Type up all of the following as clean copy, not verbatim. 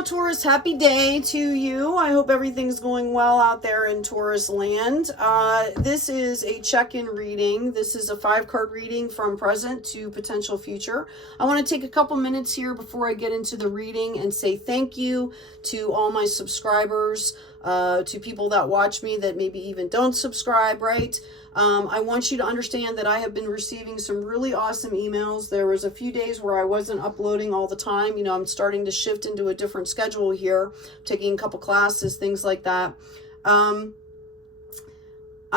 now, Taurus, happy day to you. I hope everything's going well out there in Taurus land. This is a check-in reading. This is a 5-card reading from present to potential future. I want to take a couple minutes here before I get into the reading and say thank you to all my subscribers, to people that watch me that maybe even don't subscribe, right? I want you to understand that I have been receiving some really awesome emails. There was a few days where I wasn't uploading all the time. You know, I'm starting to shift into a different schedule here, taking a couple classes, things like that. I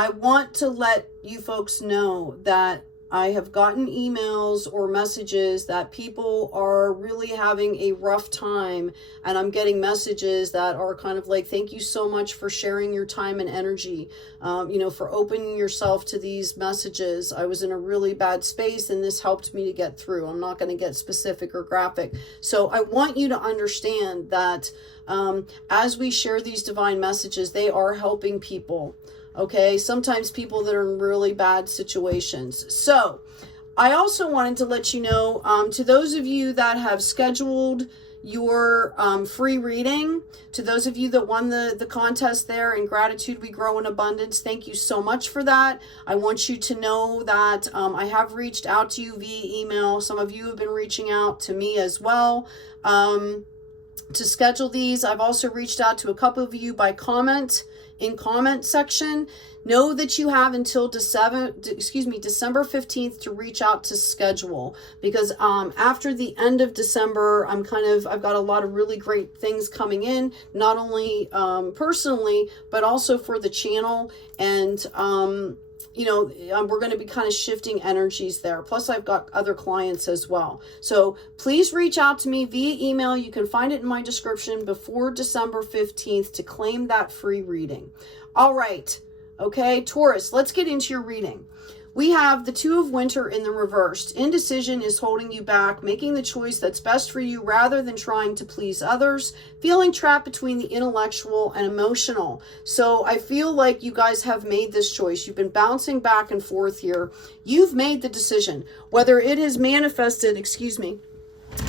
want to let you folks know that I have gotten emails or messages that people are really having a rough time, and I'm getting messages that are kind of like, thank you so much for sharing your time and energy, you know, for opening yourself to these messages. I was in a really bad space and this helped me to get through. I'm not going to get specific or graphic. So I want you to understand that as we share these divine messages, they are helping people. Okay, sometimes people that are in really bad situations. So I also wanted to let you know, to those of you that have scheduled your free reading, to those of you that won the contest there, in gratitude we grow in abundance, thank you so much for that. I want you to know that I have reached out to you via email. Some of you have been reaching out to me as well to schedule these. I've also reached out to a couple of you by comment in comment section. Know that you have until December 15th to reach out to schedule, because after the end of December, I've got a lot of really great things coming in, not only personally, but also for the channel. And you know, we're going to be kind of shifting energies there. Plus, I've got other clients as well. So please reach out to me via email. You can find it in my description before December 15th to claim that free reading. All right. Okay, Taurus, let's get into your reading. We have the Two of Winter in the reversed. Indecision is holding you back, making the choice that's best for you rather than trying to please others, feeling trapped between the intellectual and emotional. So I feel like you guys have made this choice. You've been bouncing back and forth here. You've made the decision. Whether it has manifested,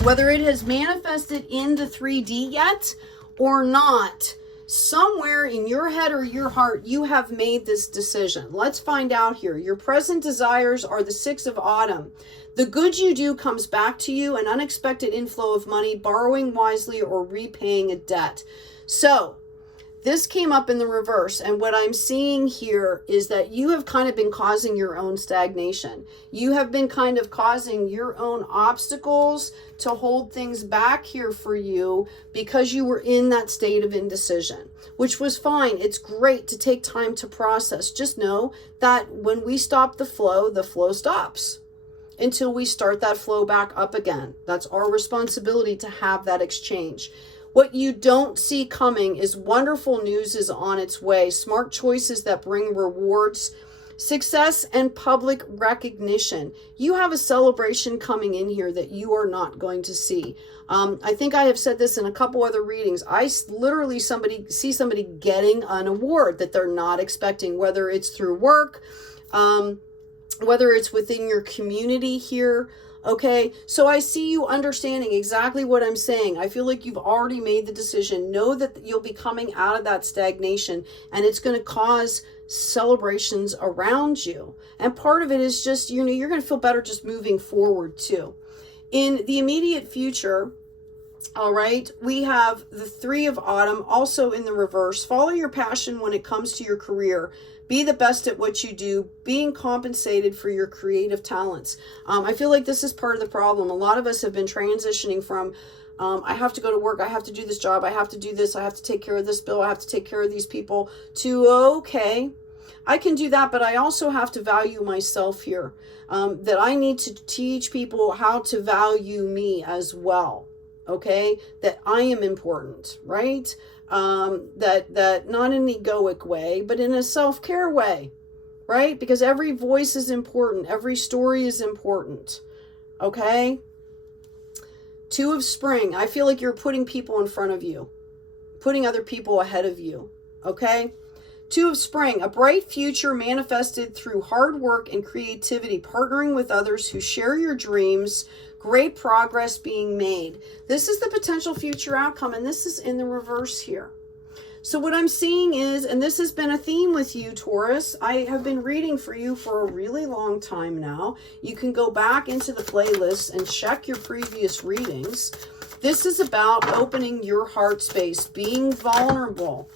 whether it has manifested in the 3D yet or not, somewhere in your head or your heart, you have made this decision. Let's find out here. Your present desires are the 6 of Autumn. The good you do comes back to you, an unexpected inflow of money, borrowing wisely, or repaying a debt. So this came up in the reverse, and what I'm seeing here is that you have kind of been causing your own stagnation. You have been kind of causing your own obstacles to hold things back here for you because you were in that state of indecision, which was fine. It's great to take time to process. Just know that when we stop the flow stops until we start that flow back up again. That's our responsibility to have that exchange. What you don't see coming is wonderful news is on its way. Smart choices that bring rewards, success, and public recognition. You have a celebration coming in here that you are not going to see. I think I have said this in a couple other readings. I literally see somebody getting an award that they're not expecting, whether it's through work, whether it's within your community here. Okay, so I see you understanding exactly what I'm saying. I feel like you've already made the decision. Know that you'll be coming out of that stagnation, and it's going to cause celebrations around you. And part of it is just, you know, you're going to feel better just moving forward too. In the immediate future, all right, we have the 3 of Autumn also in the reverse. Follow your passion when it comes to your career. Be the best at what you do, being compensated for your creative talents. I feel like this is part of the problem. A lot of us have been transitioning from, I have to go to work, I have to do this job, I have to do this, I have to take care of this bill, I have to take care of these people, to, okay, I can do that, but I also have to value myself here. That I need to teach people how to value me as well. Okay, that I am important, right? That not in an egoic way, but in a self-care way, right? Because every voice is important. Every story is important. Okay. 2 of Spring. I feel like you're putting people in front of you, putting other people ahead of you. Okay. 2 of Spring. A bright future manifested through hard work and creativity, partnering with others who share your dreams, Great progress being made. This is the potential future outcome, and this is in the reverse here. So what I'm seeing is, and this has been a theme with you, Taurus, I have been reading for you for a really long time now. You can go back into the playlist and check your previous readings. This is about opening your heart space, being vulnerable,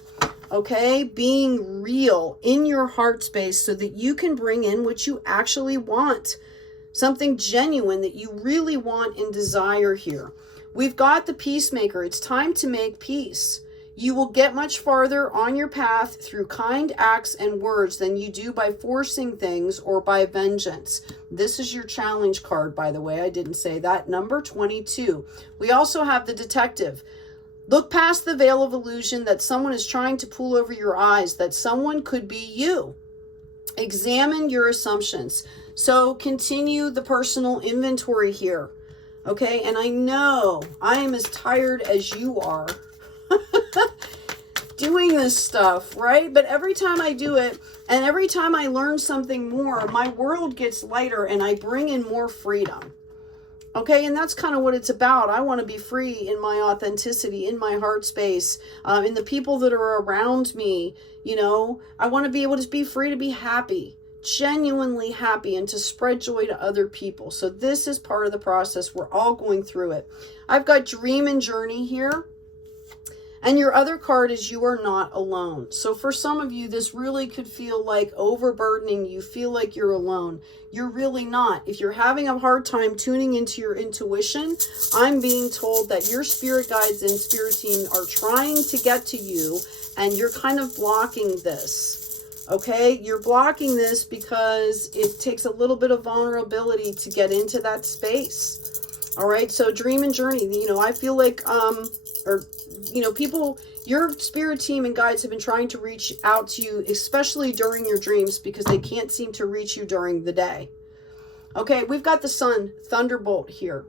okay? Being real in your heart space so that you can bring in what you actually want. Something genuine that you really want and desire here. We've got the peacemaker. It's time to make peace. You will get much farther on your path through kind acts and words than you do by forcing things or by vengeance. This is your challenge card, by the way. I didn't say that. Number 22. We also have the detective. Look past the veil of illusion that someone is trying to pull over your eyes, that someone could be you. Examine your assumptions. So continue the personal inventory here. Okay, and I know I am as tired as you are doing this stuff, right? But every time I do it, and every time I learn something more, my world gets lighter and I bring in more freedom. Okay, and that's kind of what it's about. I want to be free in my authenticity, in my heart space, in the people that are around me. You know, I want to be able to be free to be happy, genuinely happy, and to spread joy to other people. So this is part of the process. We're all going through it. I've got dream and journey here. And your other card is you are not alone. So for some of you, this really could feel like overburdening. You feel like you're alone. You're really not. If you're having a hard time tuning into your intuition, I'm being told that your spirit guides and spirit team are trying to get to you, and you're kind of blocking this. Okay? You're blocking this because it takes a little bit of vulnerability to get into that space. All right? So dream and journey, you know, I feel like, people, your spirit team and guides have been trying to reach out to you, especially during your dreams, because they can't seem to reach you during the day. Okay, we've got the sun, thunderbolt here.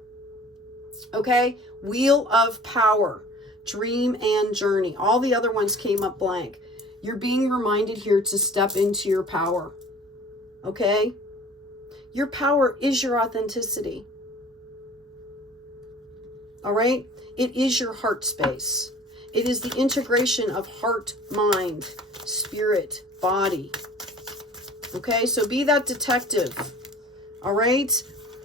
Okay, wheel of power, dream and journey. All the other ones came up blank. You're being reminded here to step into your power. Okay, your power is your authenticity. All right. It is your heart space. It is the integration of heart, mind, spirit, body. Okay, so be that detective. All right,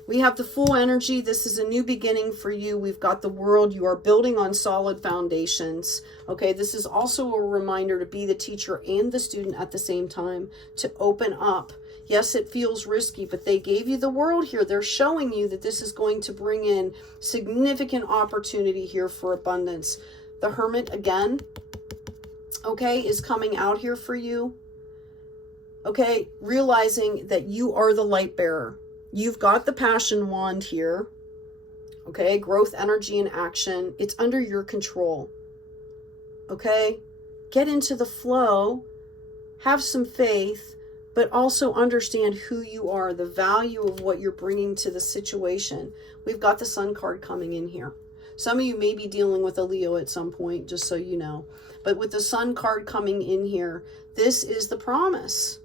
we have the full energy. This is a new beginning for you. We've got the world. You are building on solid foundations. Okay, this is also a reminder to be the teacher and the student at the same time, to open up. Yes, it feels risky, but they gave you the world here. They're showing you that this is going to bring in significant opportunity here for abundance. The Hermit again, okay, is coming out here for you. Okay, realizing that you are the light bearer. You've got the passion wand here. Okay, growth, energy, and action. It's under your control. Okay, get into the flow. Have some faith. But also understand who you are, the value of what you're bringing to the situation. We've got the Sun card coming in here. Some of you may be dealing with a Leo at some point, just so you know. But with the Sun card coming in here, this is the promise.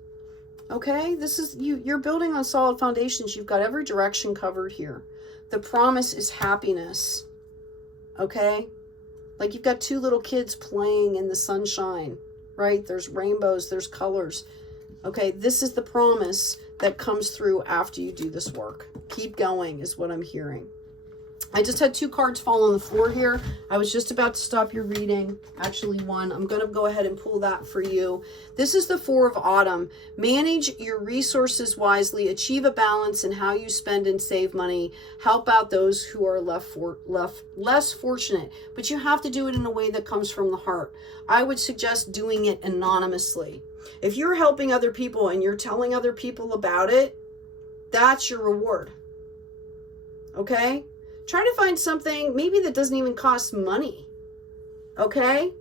Okay? This is you're building on solid foundations. You've got every direction covered here. The promise is happiness. Okay? Like you've got two little kids playing in the sunshine, right? There's rainbows, there's colors. Okay, this is the promise that comes through after you do this work. Keep going is what I'm hearing. I just had 2 cards fall on the floor here. I was just about to stop your reading. Actually, one. I'm going to go ahead and pull that for you. This is the 4 of Autumn. Manage your resources wisely. Achieve a balance in how you spend and save money. Help out those who are less fortunate. But you have to do it in a way that comes from the heart. I would suggest doing it anonymously. If you're helping other people and you're telling other people about it, that's your reward. Okay? Try to find something maybe that doesn't even cost money. Okay?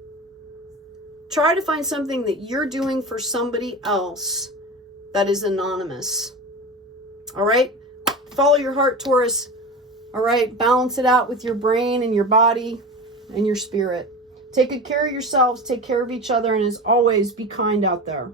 Try to find something that you're doing for somebody else that is anonymous. All right? Follow your heart, Taurus. All right? Balance it out with your brain and your body and your spirit. Take good care of yourselves. Take care of each other. And as always, be kind out there.